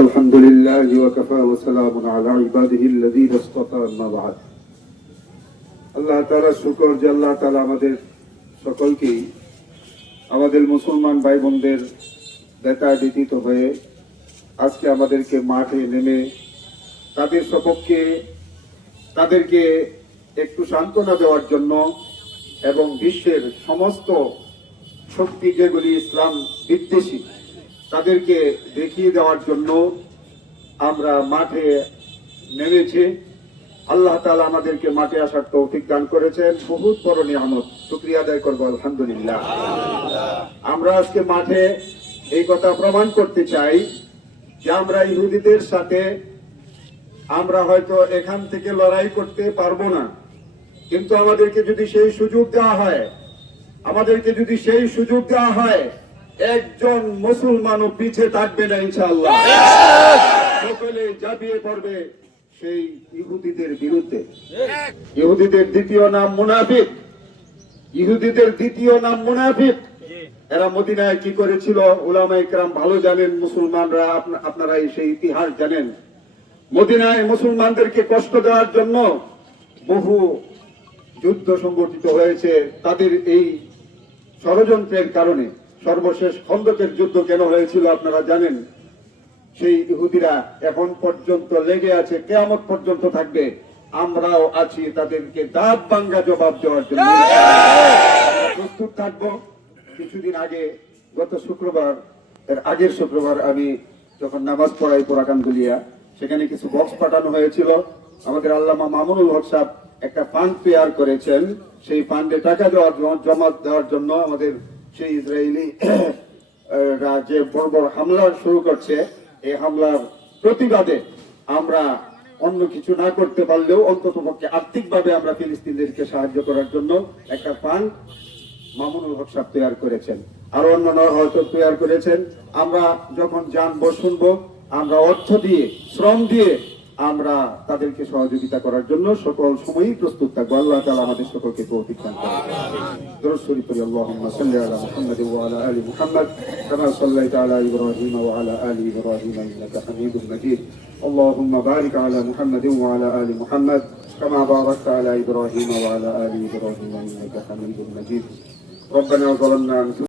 আলহামদুলিল্লাহ ওয়া কাফা ওয়া সালামুন আলা ইবাদিহিল্লাযীনা ইসতাফা, আম্মা বা'দ। আল্লাহ তাআলার শুকর যে আল্লাহ তাআলা আমাদের সকলকেই, আমাদের মুসলমান ভাই বোনদের দেখা ব্যতীত হয়ে আজকে আমাদেরকে মাঠে নেমে তাদের সপক্ষে তাদেরকে একটু সান্ত্বনা দেওয়ার জন্য এবং বিশ্বের সমস্ত শক্তি যেগুলি ইসলাম বিদ্বেষী তাদেরকে দেখিয়ে দেওয়ার জন্য আমরা মাঠে নেমেছি। আল্লাহ তাআলা আমাদেরকে মাঠে আসার তৌফিক দান করেছেন, বহুত বড় নিয়ামত, শুকরিয়া আদায় করবো আলহামদুলিল্লাহ। আমরা আজকে মাঠে এই কথা প্রমাণ করতে চাই যে আমরা ইহুদিদের সাথে আমরা হয়তো এখান থেকে লড়াই করতে পারবো না, কিন্তু আমাদেরকে যদি সেই সুযোগ দেওয়া হয়, একজন মুসলমানও পিছে থাকবে না ইনশাআল্লাহ। সকলে ঝাঁপিয়ে পড়বে সেই ইহুদিদের বিরুদ্ধে। ইহুদিদের দ্বিতীয় নাম মুনাফিক। এরা মদিনায় কি করেছিল উলামায়ে কেরাম ভালো জানেন, মুসলমানরা আপনারা সেই ইতিহাস জানেন। মদিনায় মুসলমানদেরকে কষ্ট দেওয়ার জন্য বহু যুদ্ধ সংগঠিত হয়েছে তাদের এই ষড়যন্ত্রের কারণে। সর্বশেষ খন্দকের যুদ্ধ কেন হয়েছিল আপনারা জানেন। সেই ইহুদিরা এখন পর্যন্ত লেগে আছে, কিয়ামত পর্যন্ত থাকবে। আমরাও আছি তাদেরকে দাঁত ভাঙ্গা জবাব দেওয়ার জন্য প্রস্তুত থাকবো। কিছুদিন আগে গত শুক্রবার, এর আগের শুক্রবার আমি যখন নামাজ পড়াই পোড়াকান্দুলিয়া, সেখানে কিছু বক্স পাঠানো হয়েছিল। আমাদের আল্লামা মামুনুল হক সাহেব একটা ফান্ড তৈরি করেছেন, সেই ফান্ডে টাকা জমা দেওয়ার জন্য আমাদের সেই ইসরায়েলি যে বড় বড় হামলা শুরু করছে, এই হামলার প্রতিবাদে আমরা অন্য কিছু না করতে পারলেও অন্তত পক্ষে আর্থিকভাবে আমরা ফিলিস্তিনিদেরকে সাহায্য করার জন্য একটা ফান্ড মামুনুল হক সাহেব তৈরি করেছেন, আরো অন্যান্য হয়তো তৈরি করেছেন। আমরা যখন জানবো শুনবো, আমরা অর্থ দিয়ে শ্রম দিয়ে আমরা তাদেরকে সহযোগিতা করার জন্য সকল সময়ই প্রস্তুত থাকবো। আল্লাহ তাআলা আমাদের সকলকে তৌফিক দান করুন। দরুদ শরীফ পড়ি। আল্লাহুম্মা সাল্লি আলা মুহাম্মাদ ওয়া আলা আলি মুহাম্মাদ কামা সাল্লাইতা আলা ইব্রাহিম ওয়া আলা আলি ইব্রাহিম ইন্নাকা হামিদুম মাজিদ। আল্লাহুম্মা বারিক আলা মুহাম্মাদ ওয়া আলা আলি মুহাম্মাদ কামা বারাকতা আলা ইব্রাহিম ওয়া আলা আলি ইব্রাহিম ইন্নাকা হামিদুম মাজিদ। রব্বানা যালামনা